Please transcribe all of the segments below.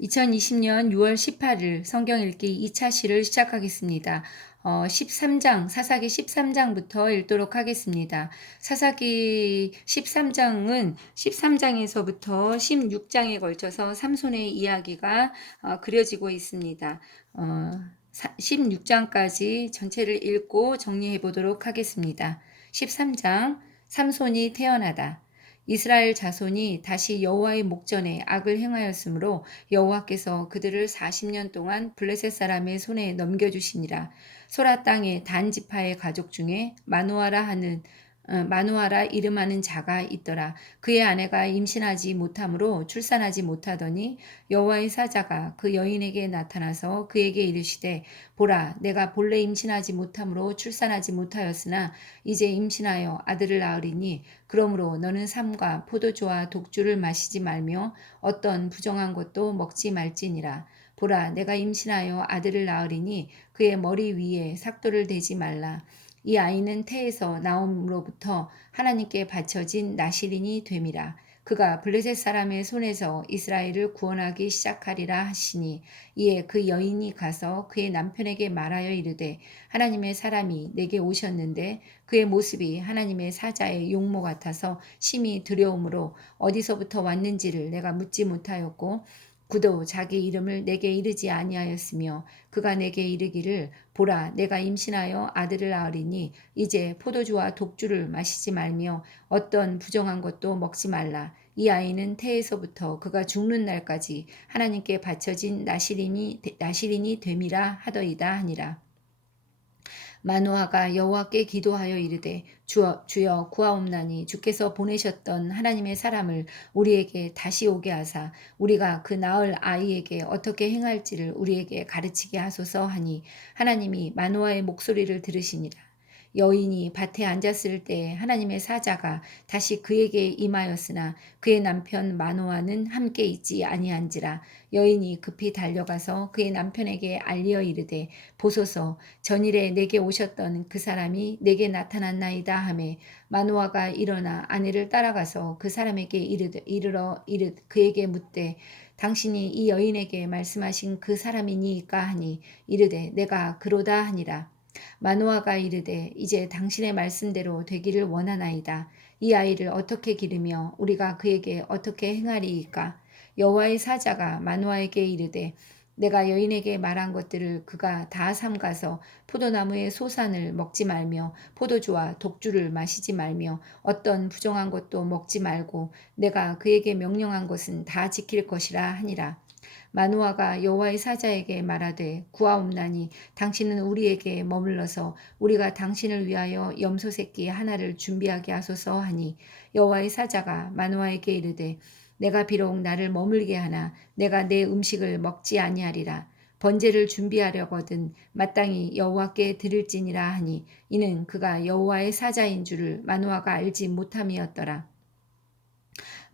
2020년 6월 18일 성경 읽기 2차 시를 시작하겠습니다. 13장, 사사기 13장부터 읽도록 하겠습니다. 사사기 13장은 13장에서부터 16장에 걸쳐서 삼손의 이야기가 그려지고 있습니다. 16장까지 전체를 읽고 정리해 보도록 하겠습니다. 13장, 삼손이 태어나다. 이스라엘 자손이 다시 여호와의 목전에 악을 행하였으므로 여호와께서 그들을 40년 동안 블레셋 사람의 손에 넘겨주시니라. 소라 땅의 단 지파의 가족 중에 마누아라 이름하는 자가 있더라. 그의 아내가 임신하지 못하므로 출산하지 못하더니 여호와의 사자가 그 여인에게 나타나서 그에게 이르시되 보라 내가 본래 임신하지 못하므로 출산하지 못하였으나 이제 임신하여 아들을 낳으리니 그러므로 너는 삼과 포도주와 독주를 마시지 말며 어떤 부정한 것도 먹지 말지니라. 보라 내가 임신하여 아들을 낳으리니 그의 머리 위에 삭도를 대지 말라. 이 아이는 태에서 나옴으로부터 하나님께 바쳐진 나실인이 됨이라. 그가 블레셋 사람의 손에서 이스라엘을 구원하기 시작하리라 하시니 이에 그 여인이 가서 그의 남편에게 말하여 이르되 하나님의 사람이 내게 오셨는데 그의 모습이 하나님의 사자의 용모 같아서 심히 두려움으로 어디서부터 왔는지를 내가 묻지 못하였고 그도 자기 이름을 내게 이르지 아니하였으며 그가 내게 이르기를 보라 내가 임신하여 아들을 낳으리니 이제 포도주와 독주를 마시지 말며 어떤 부정한 것도 먹지 말라. 이 아이는 태에서부터 그가 죽는 날까지 하나님께 바쳐진 나실인이 됨이라 하더이다 하니라. 마노아가 여호와께 기도하여 이르되 주여 구하옵나니 주께서 보내셨던 하나님의 사람을 우리에게 다시 오게 하사 우리가 그 낳을 아이에게 어떻게 행할지를 우리에게 가르치게 하소서 하니 하나님이 마노아의 목소리를 들으시니라. 여인이 밭에 앉았을 때 하나님의 사자가 다시 그에게 임하였으나 그의 남편 마노아는 함께 있지 아니한지라. 여인이 급히 달려가서 그의 남편에게 알리어 이르되 보소서 전일에 내게 오셨던 그 사람이 내게 나타났나이다 하매 마노아가 일어나 아내를 따라가서 그 사람에게 이르러 그에게 묻되 당신이 이 여인에게 말씀하신 그 사람이니까 하니 이르되 내가 그로다 하니라. 마노아가 이르되 이제 당신의 말씀대로 되기를 원하나이다. 이 아이를 어떻게 기르며 우리가 그에게 어떻게 행하리이까. 여호와의 사자가 마노아에게 이르되 내가 여인에게 말한 것들을 그가 다 삼가서 포도나무의 소산을 먹지 말며 포도주와 독주를 마시지 말며 어떤 부정한 것도 먹지 말고 내가 그에게 명령한 것은 다 지킬 것이라 하니라. 마누아가 여호와의 사자에게 말하되 구하옵나니 당신은 우리에게 머물러서 우리가 당신을 위하여 염소 새끼 하나를 준비하게 하소서 하니 여호와의 사자가 마누아에게 이르되 내가 비록 나를 머물게 하나 내가 내 음식을 먹지 아니하리라. 번제를 준비하려거든 마땅히 여호와께 드릴지니라 하니 이는 그가 여호와의 사자인 줄을 마누아가 알지 못함이었더라.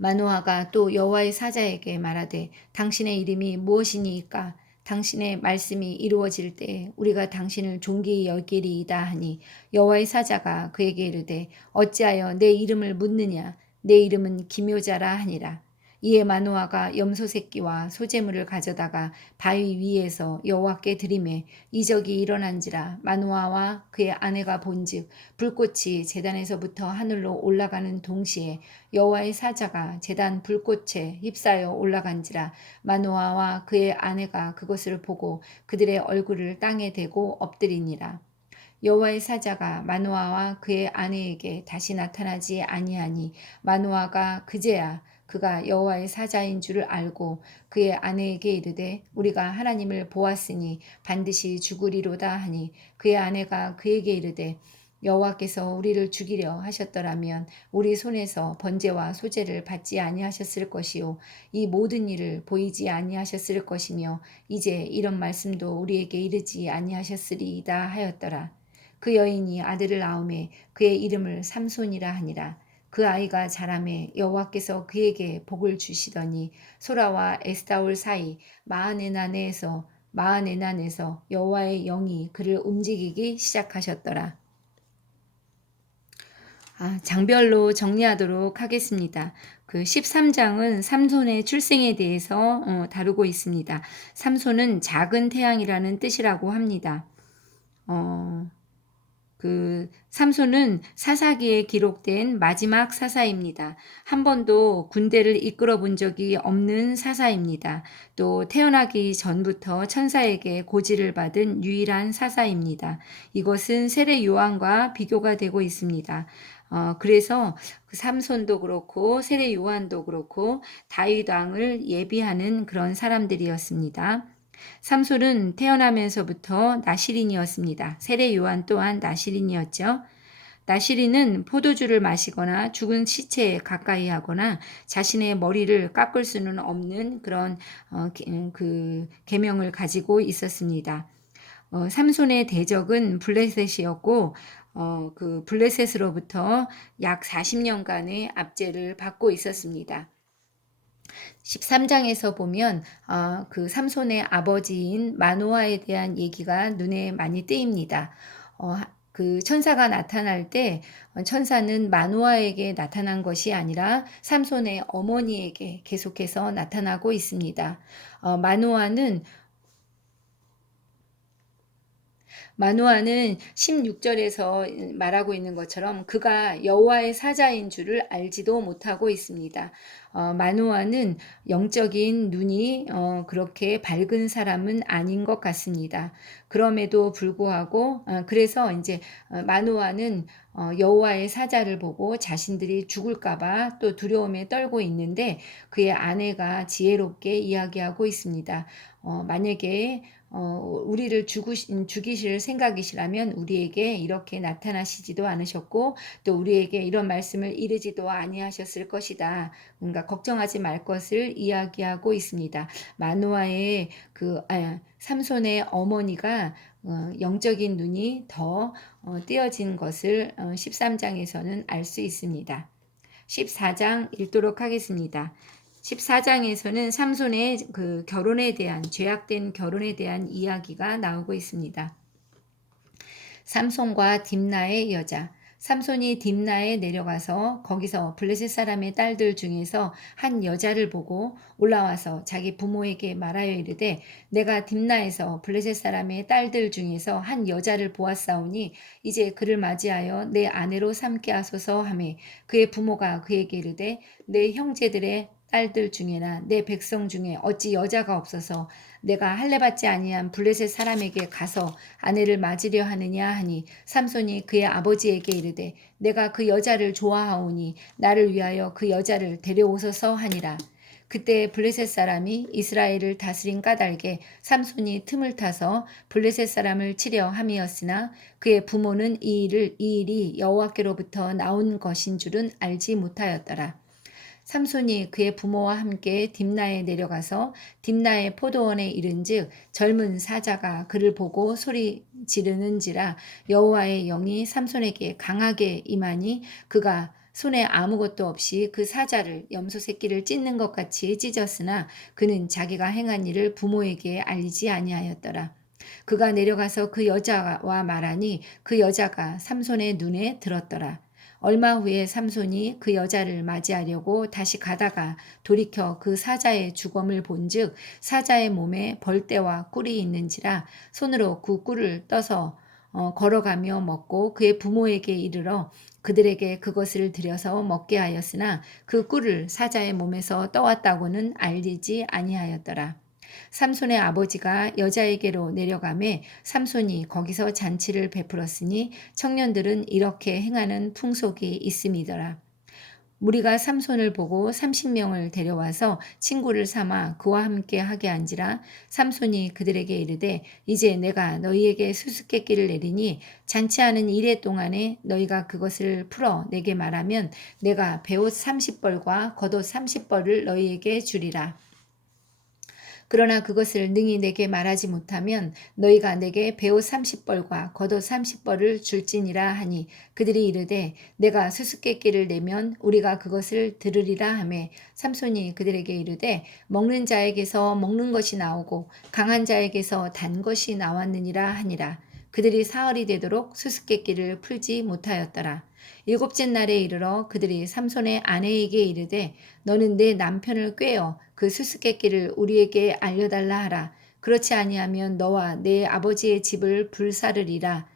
마노아가 또 여호와의 사자에게 말하되 당신의 이름이 무엇이니이까 당신의 말씀이 이루어질 때 우리가 당신을 존귀히 여기리이다 하니 여호와의 사자가 그에게 이르되 어찌하여 내 이름을 묻느냐 내 이름은 기묘자라 하니라. 이에 마노아가 염소 새끼와 소재물을 가져다가 바위 위에서 여호와께 드리매 이적이 일어난지라. 마노아와 그의 아내가 본즉 불꽃이 제단에서부터 하늘로 올라가는 동시에 여호와의 사자가 제단 불꽃에 휩싸여 올라간지라. 마노아와 그의 아내가 그것을 보고 그들의 얼굴을 땅에 대고 엎드리니라. 여호와의 사자가 마노아와 그의 아내에게 다시 나타나지 아니하니 마노아가 그제야 그가 여호와의 사자인 줄을 알고 그의 아내에게 이르되 우리가 하나님을 보았으니 반드시 죽으리로다 하니 그의 아내가 그에게 이르되 여호와께서 우리를 죽이려 하셨더라면 우리 손에서 번제와 소제를 받지 아니하셨을 것이요 이 모든 일을 보이지 아니하셨을 것이며 이제 이런 말씀도 우리에게 이르지 아니하셨으리이다 하였더라. 그 여인이 아들을 낳음에 그의 이름을 삼손이라 하니라. 그 아이가 자라매 여호와께서 그에게 복을 주시더니 소라와 에스다올 사이 마하네난에서 여호와의 영이 그를 움직이기 시작하셨더라. 장별로 정리하도록 하겠습니다. 그 13장은 삼손의 출생에 대해서 다루고 있습니다. 삼손은 작은 태양이라는 뜻이라고 합니다. 어, 삼손은 사사기에 기록된 마지막 사사입니다. 한 번도 군대를 이끌어 본 적이 없는 사사입니다. 또 태어나기 전부터 천사에게 고지를 받은 유일한 사사입니다. 이것은 세례 요한과 비교가 되고 있습니다. 그래서 삼손도 그렇고 세례 요한도 그렇고 다윗 왕을 예비하는 그런 사람들이었습니다. 삼손은 태어나면서부터 나시린이었습니다. 세례 요한 또한 나시린이었죠. 나시린은 포도주를 마시거나 죽은 시체에 가까이 하거나 자신의 머리를 깎을 수는 없는 그런 계명을 가지고 있었습니다. 삼손의 대적은 블레셋이었고 그 블레셋으로부터 약 40년간의 압제를 받고 있었습니다. 13장에서 보면 그 삼손의 아버지인 마노아에 대한 얘기가 눈에 많이 띄입니다. 그 천사가 나타날 때 천사는 마노아에게 나타난 것이 아니라 삼손의 어머니에게 계속해서 나타나고 있습니다. 마노아는 16절에서 말하고 있는 것처럼 그가 여호와의 사자인 줄을 알지도 못하고 있습니다. 마노아는 영적인 눈이 그렇게 밝은 사람은 아닌 것 같습니다. 그럼에도 불구하고 그래서 이제 마노아는 여호와의 사자를 보고 자신들이 죽을까봐 또 두려움에 떨고 있는데 그의 아내가 지혜롭게 이야기하고 있습니다. 만약에 우리를 죽이실 생각이시라면 우리에게 이렇게 나타나시지도 않으셨고 또 우리에게 이런 말씀을 이르지도 아니하셨을 것이다. 그러니까 걱정하지 말 것을 이야기하고 있습니다. 마노아의 삼손의 어머니가 영적인 눈이 더 띄어진 것을 13장에서는 알 수 있습니다. 14장 읽도록 하겠습니다. 14장에서는 삼손의 그 결혼에 대한 죄악된 결혼에 대한 이야기가 나오고 있습니다. 삼손과 딥나의 여자. 삼손이 딥나에 내려가서 거기서 블레셋 사람의 딸들 중에서 한 여자를 보고 올라와서 자기 부모에게 말하여 이르되 내가 딥나에서 블레셋 사람의 딸들 중에서 한 여자를 보았사오니 이제 그를 맞이하여 내 아내로 삼게 하소서 하매 그의 부모가 그에게 이르되 내 형제들의 딸들 중에나 내 백성 중에 어찌 여자가 없어서 내가 할례받지 아니한 블레셋 사람에게 가서 아내를 맞으려 하느냐 하니 삼손이 그의 아버지에게 이르되 내가 그 여자를 좋아하오니 나를 위하여 그 여자를 데려오소서 하니라. 그때 블레셋 사람이 이스라엘을 다스린 까닭에 삼손이 틈을 타서 블레셋 사람을 치려 함이었으나 그의 부모는 이 일이 여호와께로부터 나온 것인 줄은 알지 못하였더라. 삼손이 그의 부모와 함께 딥나에 내려가서 딥나의 포도원에 이른즉 젊은 사자가 그를 보고 소리 지르는지라 여호와의 영이 삼손에게 강하게 임하니 그가 손에 아무것도 없이 그 사자를 염소 새끼를 찢는 것 같이 찢었으나 그는 자기가 행한 일을 부모에게 알리지 아니하였더라. 그가 내려가서 그 여자와 말하니 그 여자가 삼손의 눈에 들었더라. 얼마 후에 삼손이 그 여자를 맞이하려고 다시 가다가 돌이켜 그 사자의 주검을 본즉 사자의 몸에 벌떼와 꿀이 있는지라 손으로 그 꿀을 떠서 걸어가며 먹고 그의 부모에게 이르러 그들에게 그것을 들여서 먹게 하였으나 그 꿀을 사자의 몸에서 떠왔다고는 알리지 아니하였더라. 삼손의 아버지가 여자에게로 내려가매 삼손이 거기서 잔치를 베풀었으니 청년들은 이렇게 행하는 풍속이 있음이더라. 무리가 삼손을 보고 30명을 데려와서 친구를 삼아 그와 함께 하게 한지라 삼손이 그들에게 이르되 이제 내가 너희에게 수수께끼를 내리니 잔치하는 이래 동안에 너희가 그것을 풀어 내게 말하면 내가 베옷 30벌과 겉옷 30벌을 너희에게 주리라. 그러나 그것을 능히 내게 말하지 못하면 너희가 내게 베옷 30벌과 겉옷 30벌을 줄지니라 하니 그들이 이르되 내가 수수께끼를 내면 우리가 그것을 들으리라 하매 삼손이 그들에게 이르되 먹는 자에게서 먹는 것이 나오고 강한 자에게서 단 것이 나왔느니라 하니라. 그들이 사흘이 되도록 수수께끼를 풀지 못하였더라. 일곱째 날에 이르러 그들이 삼손의 아내에게 이르되 너는 내 남편을 꾀어 그 수수께끼를 우리에게 알려달라 하라. 그렇지 아니하면 너와 내 아버지의 집을 불사르리라.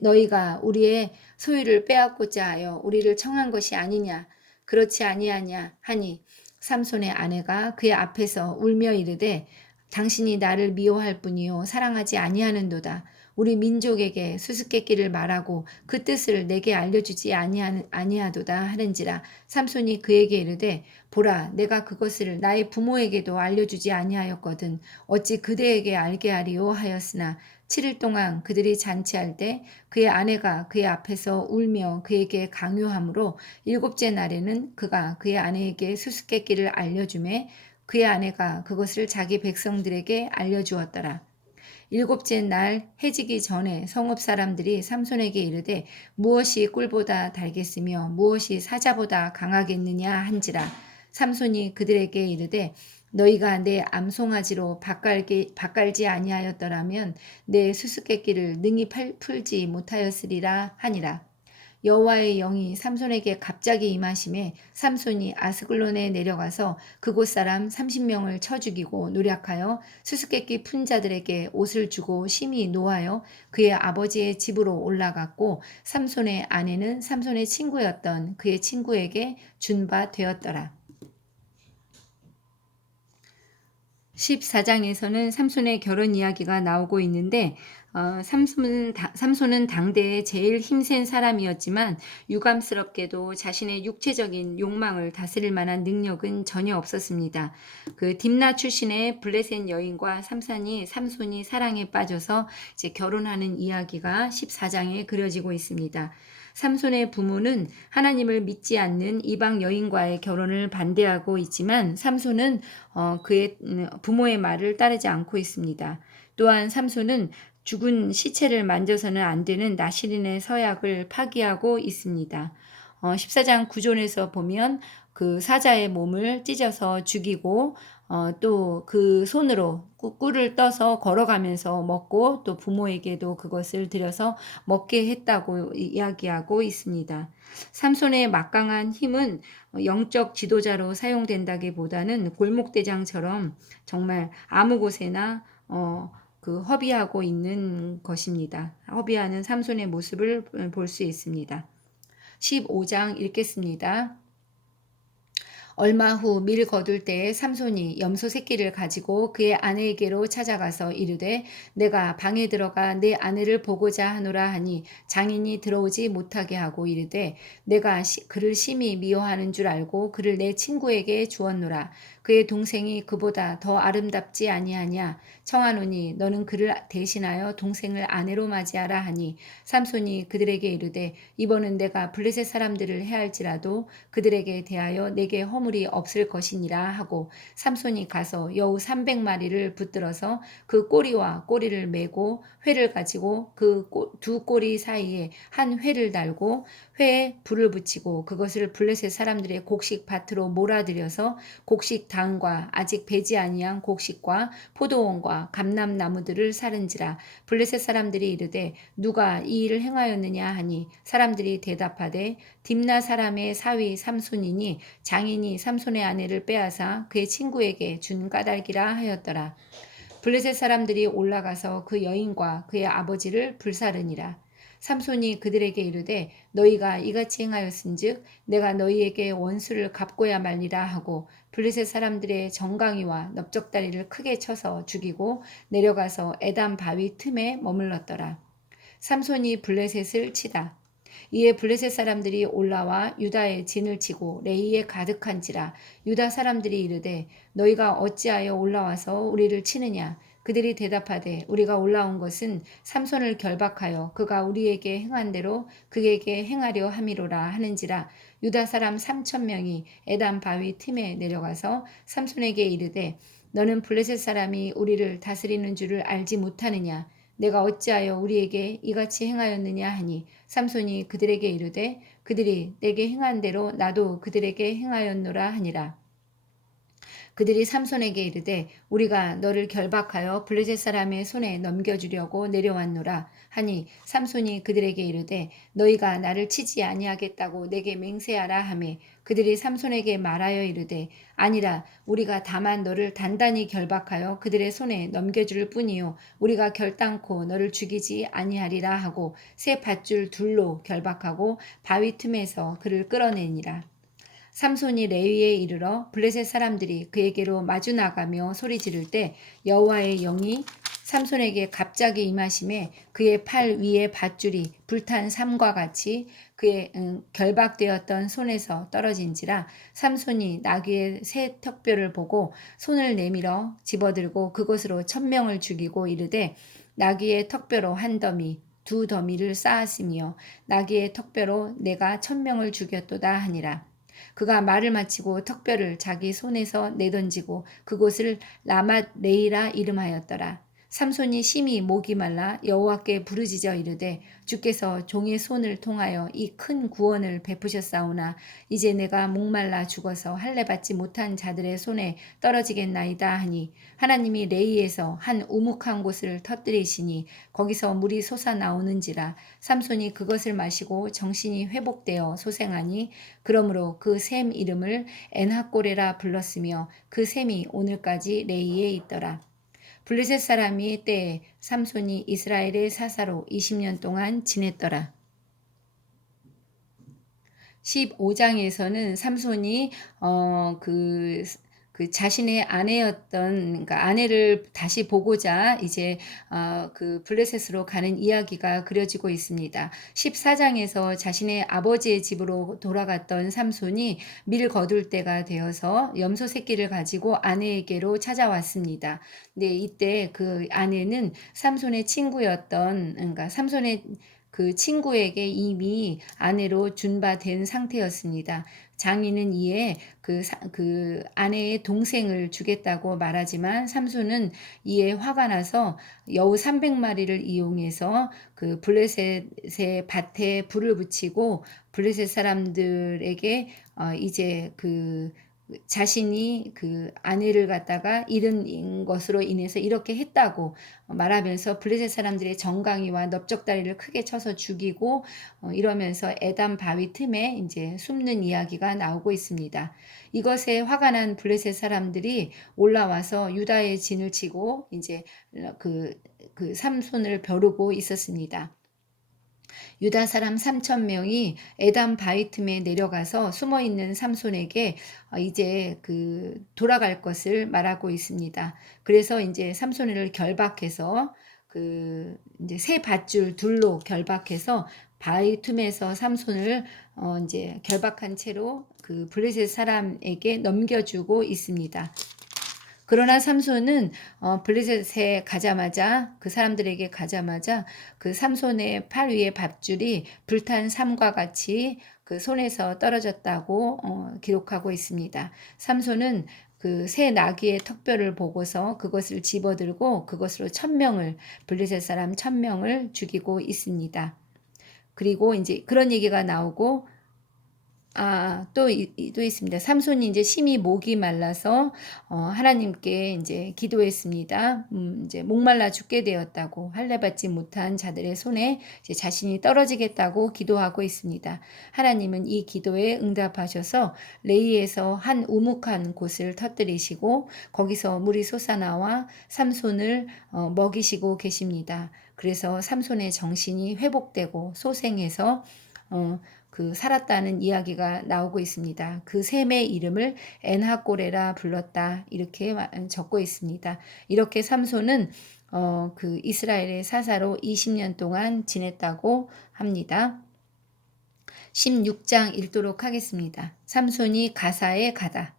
너희가 우리의 소유를 빼앗고자 하여 우리를 청한 것이 아니냐. 그렇지 아니하냐 하니 삼손의 아내가 그의 앞에서 울며 이르되 당신이 나를 미워할 뿐이요 사랑하지 아니하는도다. 우리 민족에게 수수께끼를 말하고 그 뜻을 내게 알려주지 아니하도다 하는지라. 삼손이 그에게 이르되 보라 내가 그것을 나의 부모에게도 알려주지 아니하였거든 어찌 그대에게 알게 하리요 하였으나 7일 동안 그들이 잔치할 때 그의 아내가 그의 앞에서 울며 그에게 강요하므로 일곱째 날에는 그가 그의 아내에게 수수께끼를 알려주매 그의 아내가 그것을 자기 백성들에게 알려주었더라. 일곱째 날 해지기 전에 성읍 사람들이 삼손에게 이르되 무엇이 꿀보다 달겠으며 무엇이 사자보다 강하겠느냐 한지라. 삼손이 그들에게 이르되 너희가 내 암송아지로 밭갈지 아니하였더라면 내 수수께끼를 능히 풀지 못하였으리라 하니라. 여호와의 영이 삼손에게 갑자기 임하심에 삼손이 아스글론에 내려가서 그곳 사람 30명을 쳐 죽이고 노략하여 수수께끼 푼 자들에게 옷을 주고 심히 노하여 그의 아버지의 집으로 올라갔고 삼손의 아내는 삼손의 친구였던 그의 친구에게 준 바 되었더라. 14장에서는 삼손의 결혼 이야기가 나오고 있는데 삼손은 당대에 제일 힘센 사람이었지만 유감스럽게도 자신의 육체적인 욕망을 다스릴 만한 능력은 전혀 없었습니다. 그 딥나 출신의 블레셋 여인과 삼손이 사랑에 빠져서 이제 결혼하는 이야기가 14장에 그려지고 있습니다. 삼손의 부모는 하나님을 믿지 않는 이방 여인과의 결혼을 반대하고 있지만 삼손은 그의 부모의 말을 따르지 않고 있습니다. 또한 삼손은 죽은 시체를 만져서는 안 되는 나시린의 서약을 파기하고 있습니다. 14장 구존에서 보면 그 사자의 몸을 찢어서 죽이고 또 그 손으로 꿀을 떠서 걸어가면서 먹고 또 부모에게도 그것을 들여서 먹게 했다고 이야기하고 있습니다. 삼손의 막강한 힘은 영적 지도자로 사용된다기보다는 골목대장처럼 정말 아무 곳에나 그 허비하고 있는 것입니다. 허비하는 삼손의 모습을 볼 수 있습니다. 15장 읽겠습니다. 얼마 후 밀 거둘 때에 삼손이 염소 새끼를 가지고 그의 아내에게로 찾아가서 이르되 내가 방에 들어가 내 아내를 보고자 하노라 하니 장인이 들어오지 못하게 하고 이르되 내가 그를 심히 미워하는 줄 알고 그를 내 친구에게 주었노라. 그의 동생이 그보다 더 아름답지 아니하냐. 청하노니 너는 그를 대신하여 동생을 아내로 맞이하라 하니 삼손이 그들에게 이르되 이번은 내가 블레셋 사람들을 해할지라도 그들에게 대하여 내게 허물이 없을 것이니라 하고 삼손이 가서 여우 300마리를 붙들어서 그 꼬리와 꼬리를 메고 회를 가지고 그 두 꼬리 사이에 한 회를 달고 회에 불을 붙이고 그것을 블레셋 사람들의 곡식 밭으로 몰아들여서 곡식 당과 아직 배지 아니한 곡식과 포도원과 감람나무들을 사른지라. 블레셋 사람들이 이르되 누가 이 일을 행하였느냐 하니 사람들이 대답하되 딥나 사람의 사위 삼손이니 장인이 삼손의 아내를 빼앗아 그의 친구에게 준 까닭이라 하였더라. 블레셋 사람들이 올라가서 그 여인과 그의 아버지를 불사르니라. 삼손이 그들에게 이르되 너희가 이같이 행하였은즉 내가 너희에게 원수를 갚고야 말리라 하고 블레셋 사람들의 정강이와 넓적다리를 크게 쳐서 죽이고 내려가서 에담 바위 틈에 머물렀더라. 삼손이 블레셋을 치다. 이에 블레셋 사람들이 올라와 유다의 진을 치고 레이에 가득한지라. 유다 사람들이 이르되 너희가 어찌하여 올라와서 우리를 치느냐. 그들이 대답하되 우리가 올라온 것은 삼손을 결박하여 그가 우리에게 행한 대로 그에게 행하려 함이로라 하는지라. 유다 사람 3,000명이 에담 바위 틈에 내려가서 삼손에게 이르되 너는 블레셋 사람이 우리를 다스리는 줄을 알지 못하느냐. 내가 어찌하여 우리에게 이같이 행하였느냐 하니 삼손이 그들에게 이르되 그들이 내게 행한 대로 나도 그들에게 행하였노라 하니라. 그들이 삼손에게 이르되 우리가 너를 결박하여 블레셋 사람의 손에 넘겨주려고 내려왔노라 하니 삼손이 그들에게 이르되 너희가 나를 치지 아니하겠다고 내게 맹세하라 하매 그들이 삼손에게 말하여 이르되 아니라 우리가 다만 너를 단단히 결박하여 그들의 손에 넘겨줄 뿐이요 우리가 결단코 너를 죽이지 아니하리라 하고 새 밧줄 둘로 결박하고 바위 틈에서 그를 끌어내니라. 삼손이 레위에 이르러 블레셋 사람들이 그에게로 마주 나가며 소리 지를 때 여호와의 영이 삼손에게 갑자기 임하심에 그의 팔 위에 밧줄이 불탄 삼과 같이 그의 결박되었던 손에서 떨어진지라. 삼손이 나귀의 새 턱뼈를 보고 손을 내밀어 집어들고 그것으로 1000명을 죽이고 이르되 나귀의 턱뼈로 한 더미 두 더미를 쌓았으며 나귀의 턱뼈로 내가 1000명을 죽였도다 하니라. 그가 말을 마치고 턱뼈를 자기 손에서 내던지고 그곳을 라맛 레이라 이름하였더라. 삼손이 심히 목이 말라 여호와께 부르짖어 이르되 주께서 종의 손을 통하여 이 큰 구원을 베푸셨사오나 이제 내가 목말라 죽어서 할례 받지 못한 자들의 손에 떨어지겠나이다 하니 하나님이 레이에서 한 우묵한 곳을 터뜨리시니 거기서 물이 솟아나오는지라. 삼손이 그것을 마시고 정신이 회복되어 소생하니 그러므로 그 샘 이름을 엔하꼬레라 불렀으며 그 샘이 오늘까지 레이에 있더라. 블레셋 사람이 때에 삼손이 이스라엘의 사사로 20년 동안 지냈더라. 15장에서는 삼손이 그 자신의 아내였던 그러니까 아내를 다시 보고자 이제 그 블레셋으로 가는 이야기가 그려지고 있습니다. 14장에서 자신의 아버지의 집으로 돌아갔던 삼손이 밀 거둘 때가 되어서 염소 새끼를 가지고 아내에게로 찾아왔습니다. 근데 이때 그 아내는 삼손의 친구였던 그러니까 삼손의 그 친구에게 이미 아내로 준바된 상태였습니다. 장인은 이에 그 아내의 동생을 주겠다고 말하지만 삼손은 이에 화가 나서 여우 300마리를 이용해서 그 블레셋의 밭에 불을 붙이고 블레셋 사람들에게 이제 그 자신이 그 아내를 갖다가 잃은 것으로 인해서 이렇게 했다고 말하면서 블레셋 사람들의 정강이와 넓적다리를 크게 쳐서 죽이고 이러면서 에담 바위 틈에 이제 숨는 이야기가 나오고 있습니다. 이것에 화가 난 블레셋 사람들이 올라와서 유다의 진을 치고 이제 그 삼손을 벼르고 있었습니다. 유다 사람 3,000명이 에담 바위 틈에 내려가서 숨어 있는 삼손에게 이제 그 돌아갈 것을 말하고 있습니다. 그래서 이제 삼손을 결박해서 그 이제 새 밧줄 둘로 결박해서 바위 틈에서 삼손을 이제 결박한 채로 그 블레셋 사람에게 넘겨주고 있습니다. 그러나 삼손은 블레셋에 가자마자 그 사람들에게 가자마자 그 삼손의 팔 위에 밧줄이 불탄 삼과 같이 그 손에서 떨어졌다고 기록하고 있습니다. 삼손은 그 새 나귀의 턱뼈를 보고서 그것을 집어들고 그것으로 1000명을 블레셋 사람 1000명을 죽이고 있습니다. 그리고 이제 그런 얘기가 나오고 또 있습니다. 삼손이 이제 심히 목이 말라서 하나님께 이제 기도했습니다. 이제 목말라 죽게 되었다고 할례 받지 못한 자들의 손에 이제 자신이 떨어지겠다고 기도하고 있습니다. 하나님은 이 기도에 응답하셔서 레이에서 한 우묵한 곳을 터뜨리시고 거기서 물이 솟아나와 삼손을 먹이시고 계십니다. 그래서 삼손의 정신이 회복되고 소생해서 그 살았다는 이야기가 나오고 있습니다. 그 샘의 이름을 엔하꼬레라 불렀다 이렇게 적고 있습니다. 이렇게 삼손은 그 이스라엘의 사사로 20년 동안 지냈다고 합니다. 16장 읽도록 하겠습니다. 삼손이 가사에 가다.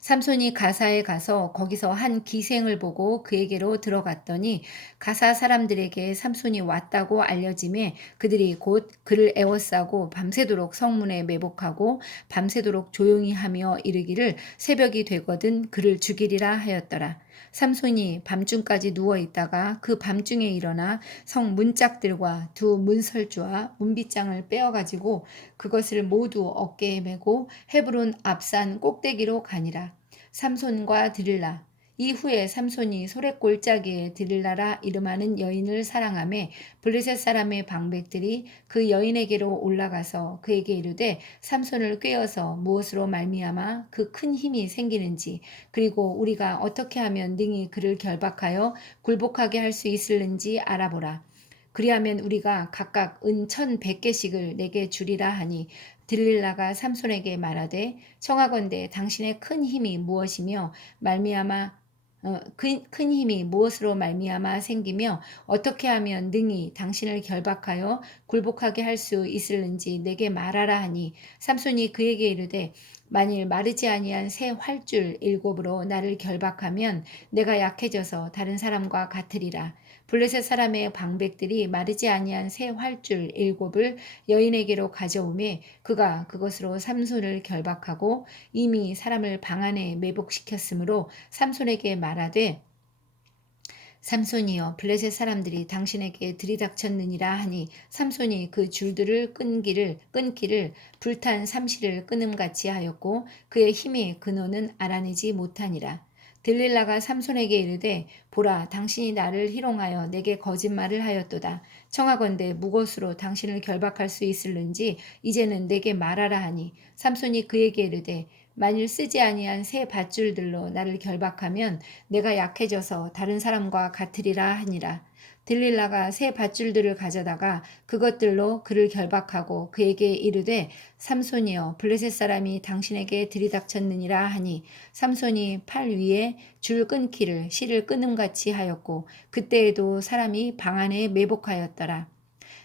삼손이 가사에 가서 거기서 한 기생을 보고 그에게로 들어갔더니 가사 사람들에게 삼손이 왔다고 알려짐에 그들이 곧 그를 애워싸고 밤새도록 성문에 매복하고 밤새도록 조용히 하며 이르기를 새벽이 되거든 그를 죽이리라 하였더라. 삼손이 밤중까지 누워있다가 그 밤중에 일어나 성 문짝들과 두 문설주와 문빗장을 빼어가지고 그것을 모두 어깨에 메고 헤브론 앞산 꼭대기로 가니라. 삼손과 드릴라. 이후에 삼손이 소랫골짜기에 드릴라라 이름하는 여인을 사랑하며 블레셋 사람의 방백들이 그 여인에게로 올라가서 그에게 이르되 삼손을 꾀어서 무엇으로 말미암아 그 큰 힘이 생기는지 그리고 우리가 어떻게 하면 능히 그를 결박하여 굴복하게 할 수 있을는지 알아보라. 그리하면 우리가 각각 은 1,100개씩을 내게 주리라 하니 들릴라가 삼손에게 말하되 청하건대 당신의 큰 힘이 무엇이며 말미암아 큰 힘이 무엇으로 말미암아 생기며 어떻게 하면 능히 당신을 결박하여 굴복하게 할 수 있을는지 내게 말하라 하니 삼손이 그에게 이르되 만일 마르지 아니한 새 활줄 7으로 나를 결박하면 내가 약해져서 다른 사람과 같으리라. 블레셋 사람의 방백들이 마르지 아니한 새 활줄 7을 여인에게로 가져오매 그가 그것으로 삼손을 결박하고 이미 사람을 방 안에 매복시켰으므로 삼손에게 말하되 삼손이여 블레셋 사람들이 당신에게 들이닥쳤느니라 하니 삼손이 그 줄들을 끊기를 불탄 삼시를 끊음같이 하였고 그의 힘의 근원은 알아내지 못하니라. 들릴라가 삼손에게 이르되 보라 당신이 나를 희롱하여 내게 거짓말을 하였도다. 청하건대 무것으로 당신을 결박할 수 있을는지 이제는 내게 말하라 하니 삼손이 그에게 이르되 만일 쓰지 아니한 새 밧줄들로 나를 결박하면 내가 약해져서 다른 사람과 같으리라 하니라. 들릴라가 새 밧줄들을 가져다가 그것들로 그를 결박하고 그에게 이르되 삼손이여 블레셋 사람이 당신에게 들이닥쳤느니라 하니 삼손이 팔 위에 줄 끊기를 실을 끊음같이 하였고 그때에도 사람이 방 안에 매복하였더라.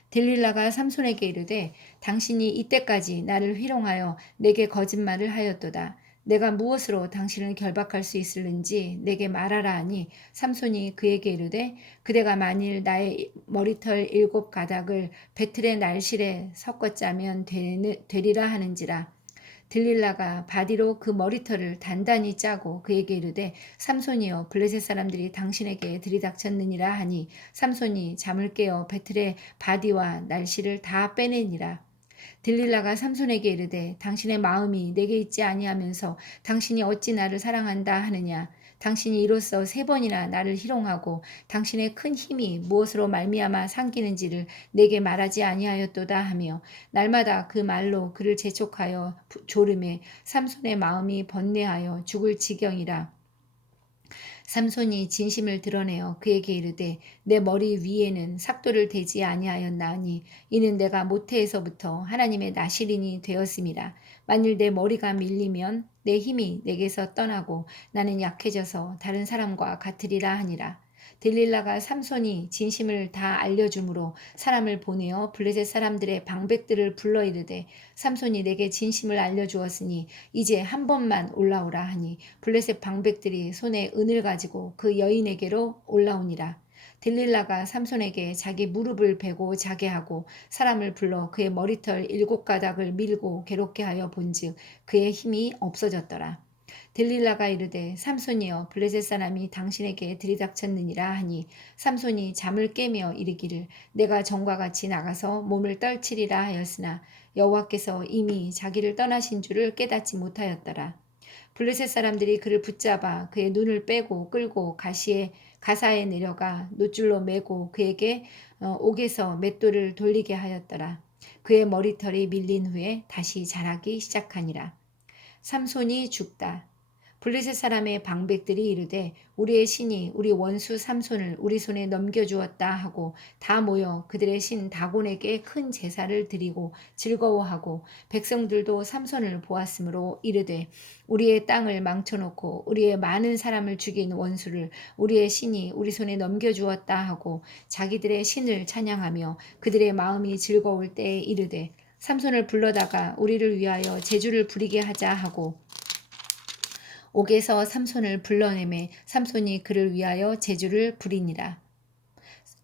들릴라가 삼손에게 이르되 당신이 이때까지 나를 희롱하여 내게 거짓말을 하였도다. 내가 무엇으로 당신을 결박할 수 있을는지 내게 말하라 하니 삼손이 그에게 이르되 그대가 만일 나의 머리털 7가닥을 배틀의 날실에 섞어 짜면 되리라 하는지라. 들릴라가 바디로 그 머리털을 단단히 짜고 그에게 이르되 삼손이여 블레셋 사람들이 당신에게 들이닥쳤느니라 하니 삼손이 잠을 깨어 배틀의 바디와 날씨를 다 빼내니라. 들릴라가 삼손에게 이르되 당신의 마음이 내게 있지 아니하면서 당신이 어찌 나를 사랑한다 하느냐. 당신이 이로써 3번이나 나를 희롱하고 당신의 큰 힘이 무엇으로 말미암아 상기는지를 내게 말하지 아니하였도다 하며 날마다 그 말로 그를 재촉하여 조름에 삼손의 마음이 번뇌하여 죽을 지경이라. 삼손이 진심을 드러내어 그에게 이르되 내 머리 위에는 삭도를 대지 아니하였나니 이는 내가 모태에서부터 하나님의 나실인이 되었음이라. 만일 내 머리가 밀리면 내 힘이 내게서 떠나고 나는 약해져서 다른 사람과 같으리라 하니라. 들릴라가 삼손이 진심을 다 알려주므로 사람을 보내어 블레셋 사람들의 방백들을 불러 이르되 삼손이 내게 진심을 알려주었으니 이제 한 번만 올라오라 하니 블레셋 방백들이 손에 은을 가지고 그 여인에게로 올라오니라. 들릴라가 삼손에게 자기 무릎을 베고 자게 하고 사람을 불러 그의 머리털 7가닥을 밀고 괴롭게 하여 본즉 그의 힘이 없어졌더라. 들릴라가 이르되 삼손이여 블레셋 사람이 당신에게 들이닥쳤느니라 하니 삼손이 잠을 깨며 이르기를 내가 전과 같이 나가서 몸을 떨치리라 하였으나 여호와께서 이미 자기를 떠나신 줄을 깨닫지 못하였더라. 블레셋 사람들이 그를 붙잡아 그의 눈을 빼고 끌고 가사에 내려가 노줄로 매고 그에게 옥에서 맷돌을 돌리게 하였더라. 그의 머리털이 밀린 후에 다시 자라기 시작하니라. 삼손이 죽다. 블레셋 사람의 방백들이 이르되 우리의 신이 우리 원수 삼손을 우리 손에 넘겨주었다 하고 다 모여 그들의 신 다곤에게 큰 제사를 드리고 즐거워하고 백성들도 삼손을 보았으므로 이르되 우리의 땅을 망쳐놓고 우리의 많은 사람을 죽인 원수를 우리의 신이 우리 손에 넘겨주었다 하고 자기들의 신을 찬양하며 그들의 마음이 즐거울 때에 이르되 삼손을 불러다가 우리를 위하여 제주를 부리게 하자 하고 옥에서 삼손을 불러내매 삼손이 그를 위하여 제주를 부리니라.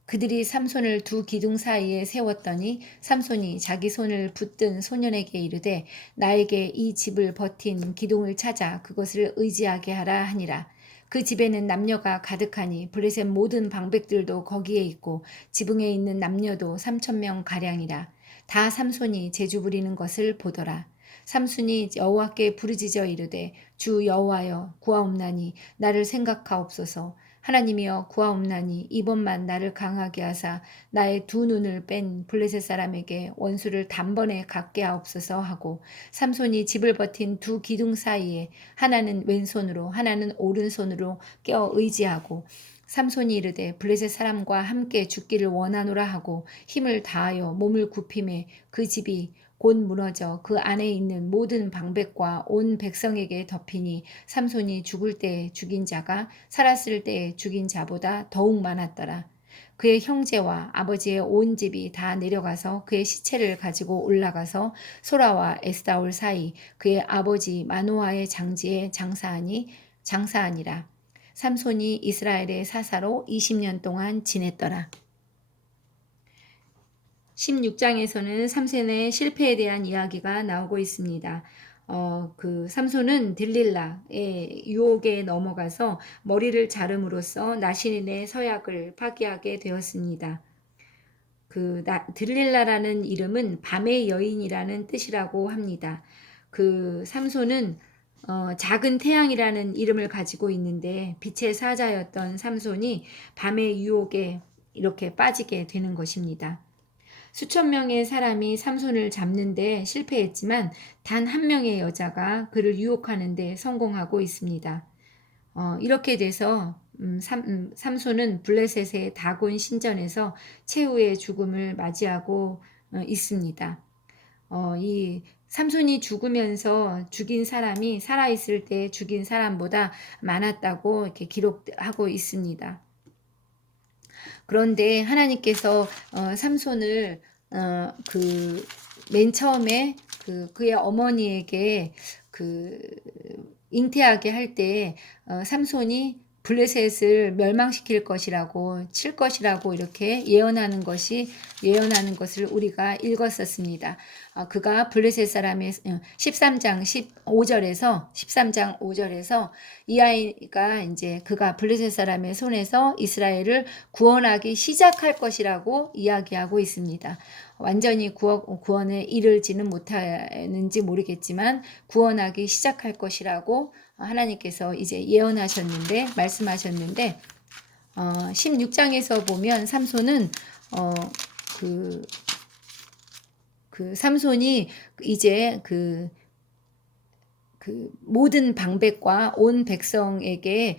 그들이 삼손을 두 기둥 사이에 세웠더니 삼손이 자기 손을 붙든 소년에게 이르되 나에게 이 집을 버틴 기둥을 찾아 그것을 의지하게 하라 하니라. 그 집에는 남녀가 가득하니 블레셋 모든 방백들도 거기에 있고 지붕에 있는 남녀도 3,000명 가량이라. 다 삼손이 제주 부리는 것을 보더라. 삼손이 여호와께 부르짖어 이르되 주 여호와여 구하옵나니 나를 생각하옵소서. 하나님이여 구하옵나니 이번만 나를 강하게 하사 나의 두 눈을 뺀 블레셋 사람에게 원수를 단번에 갖게 하옵소서 하고, 삼손이 집을 버틴 두 기둥 사이에 하나는 왼손으로 하나는 오른손으로 껴 의지하고, 삼손이 이르되 블레셋 사람과 함께 죽기를 원하노라 하고 힘을 다하여 몸을 굽히매 그 집이 곧 무너져 그 안에 있는 모든 방백과 온 백성에게 덮이니, 삼손이 죽을 때에 죽인 자가 살았을 때에 죽인 자보다 더욱 많았더라. 그의 형제와 아버지의 온 집이 다 내려가서 그의 시체를 가지고 올라가서 소라와 에스다올 사이 그의 아버지 마노아의 장지에 장사하니라. 삼손이 이스라엘의 사사로 20년 동안 지냈더라. 16장에서는 삼손의 실패에 대한 이야기가 나오고 있습니다. 삼손은 들릴라의 유혹에 넘어가서 머리를 자름으로써 나신의 서약을 파기하게 되었습니다. 들릴라라는 이름은 밤의 여인이라는 뜻이라고 합니다. 삼손은 작은 태양이라는 이름을 가지고 있는데, 빛의 사자였던 삼손이 밤의 유혹에 이렇게 빠지게 되는 것입니다. 수천 명의 사람이 삼손을 잡는데 실패했지만 단 한 명의 여자가 그를 유혹하는데 성공하고 있습니다. 이렇게 돼서 삼손은 블레셋의 다곤 신전에서 최후의 죽음을 맞이하고 있습니다. 이 삼손이 죽으면서 죽인 사람이 살아있을 때 죽인 사람보다 많았다고 이렇게 기록하고 있습니다. 그런데 하나님께서 삼손을 맨 처음에 그의 어머니에게 잉태하게 할 때 삼손이 블레셋을 멸망시킬 것이라고, 칠 것이라고 이렇게 예언하는 것을 우리가 읽었었습니다. 그가 블레셋 사람의 13장 5절에서 이 아이가 이제 그가 블레셋 사람의 손에서 이스라엘을 구원하기 시작할 것이라고 이야기하고 있습니다. 완전히 구원에 이르지는 못하는지 모르겠지만 구원하기 시작할 것이라고 하나님께서 이제 예언하셨는데, 말씀하셨는데, 16장에서 보면 삼손은 삼손이 이제 모든 방백과 온 백성에게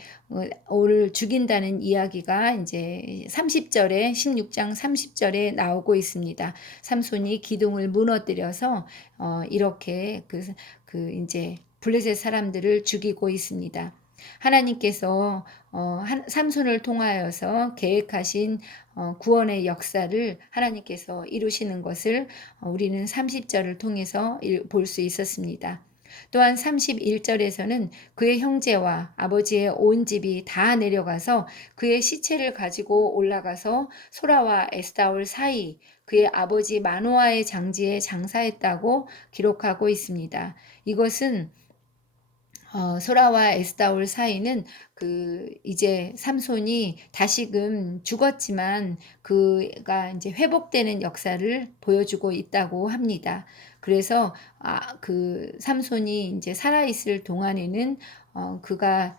오를 죽인다는 이야기가 이제 16장 30절에 나오고 있습니다. 삼손이 기둥을 무너뜨려서 이렇게 이제 블레셋 사람들을 죽이고 있습니다. 하나님께서 삼손을 통하여서 계획하신 구원의 역사를 하나님께서 이루시는 것을 우리는 30절을 통해서 볼 수 있었습니다. 또한 31절에서는 그의 형제와 아버지의 온 집이 다 내려가서 그의 시체를 가지고 올라가서 소라와 에스다올 사이 그의 아버지 마노아의 장지에 장사했다고 기록하고 있습니다. 이것은 소라와 에스다올 사이는 이제 삼손이 다시금 죽었지만 그가 이제 회복되는 역사를 보여주고 있다고 합니다. 그래서 삼손이 이제 살아있을 동안에는 그가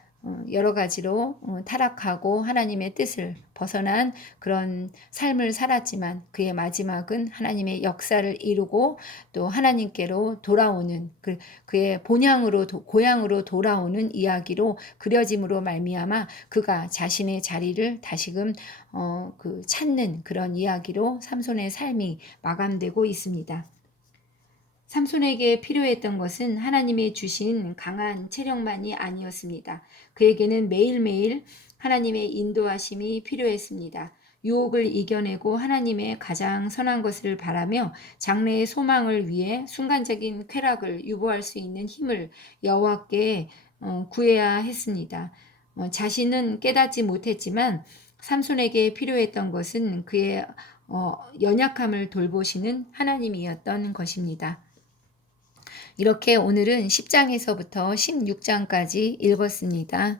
여러 가지로 타락하고 하나님의 뜻을 벗어난 그런 삶을 살았지만 그의 마지막은 하나님의 역사를 이루고 또 하나님께로 돌아오는 그의 고향으로 돌아오는 이야기로 그려짐으로 말미암아 그가 자신의 자리를 다시금 찾는 그런 이야기로 삼손의 삶이 마감되고 있습니다. 삼손에게 필요했던 것은 하나님이 주신 강한 체력만이 아니었습니다. 그에게는 매일매일 하나님의 인도하심이 필요했습니다. 유혹을 이겨내고 하나님의 가장 선한 것을 바라며 장래의 소망을 위해 순간적인 쾌락을 유보할 수 있는 힘을 여호와께 구해야 했습니다. 자신은 깨닫지 못했지만 삼손에게 필요했던 것은 그의 연약함을 돌보시는 하나님이었던 것입니다. 이렇게 오늘은 10장에서부터 16장까지 읽었습니다.